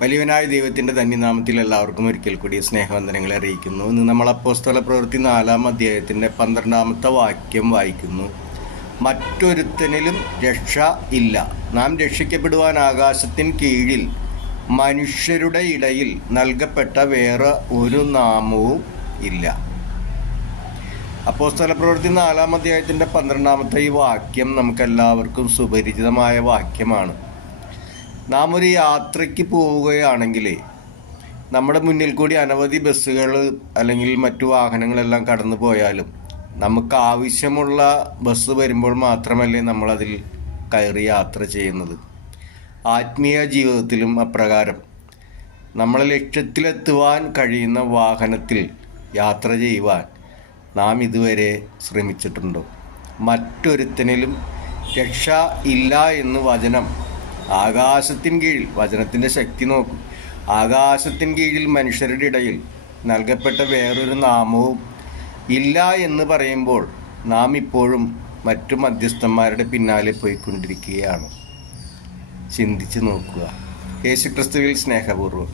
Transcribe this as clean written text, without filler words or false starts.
വലിയവനായ ദൈവത്തിൻ്റെ ധന്യനാമത്തിൽ എല്ലാവർക്കും ഒരിക്കൽ കൂടി സ്നേഹവന്ദനങ്ങളെ അറിയിക്കുന്നു. ഇന്ന് നമ്മൾ അപ്പോസ്തല പ്രവൃത്തി 4-ാം അധ്യായത്തിൻ്റെ 12-ാമത്തെ വാക്യം വായിക്കുന്നു. മറ്റൊരുത്തനിലും രക്ഷ ഇല്ല. നാം രക്ഷിക്കപ്പെടുവാൻ ആകാശത്തിൻ കീഴിൽ മനുഷ്യരുടെ ഇടയിൽ നൽകപ്പെട്ട വേറെ ഒരു നാമവും ഇല്ല. അപ്പോസ്തല പ്രവൃത്തി 4-ാം അധ്യായത്തിൻ്റെ 12-ാമത്തെ ഈ വാക്യം നമുക്കെല്ലാവർക്കും സുപരിചിതമായ വാക്യമാണ്. നാം ഒരു യാത്രയ്ക്ക് പോവുകയാണെങ്കിൽ നമ്മുടെ മുന്നിൽ കൂടി അനവധി ബസ്സുകൾ അല്ലെങ്കിൽ മറ്റു വാഹനങ്ങളെല്ലാം കടന്നു പോയാലും നമുക്ക് ആവശ്യമുള്ള ബസ് വരുമ്പോൾ മാത്രമല്ലേ നമ്മളതിൽ കയറി യാത്ര ചെയ്യുന്നത്. ആത്മീയ ജീവിതത്തിലും അപ്രകാരം നമ്മളെ ലക്ഷ്യത്തിലെത്തുവാൻ കഴിയുന്ന വാഹനത്തിൽ യാത്ര ചെയ്യുവാൻ നാം ഇതുവരെ ശ്രമിച്ചിട്ടുണ്ടോ? മറ്റൊരുത്തനിലും രക്ഷ ഇല്ല എന്ന് വചനം ആകാശത്തിൻ കീഴിൽ, വചനത്തിൻ്റെ ശക്തി നോക്കും, ആകാശത്തിൻ കീഴിൽ മനുഷ്യരുടെ ഇടയിൽ നൽകപ്പെട്ട വേറൊരു നാമവും ഇല്ല എന്ന് പറയുമ്പോൾ നാം ഇപ്പോഴും മറ്റു മധ്യസ്ഥന്മാരുടെ പിന്നാലെ പോയിക്കൊണ്ടിരിക്കുകയാണ്. ചിന്തിച്ച് നോക്കുക. യേശുക്രിസ്തുവിൽ സ്നേഹപൂർവ്വം.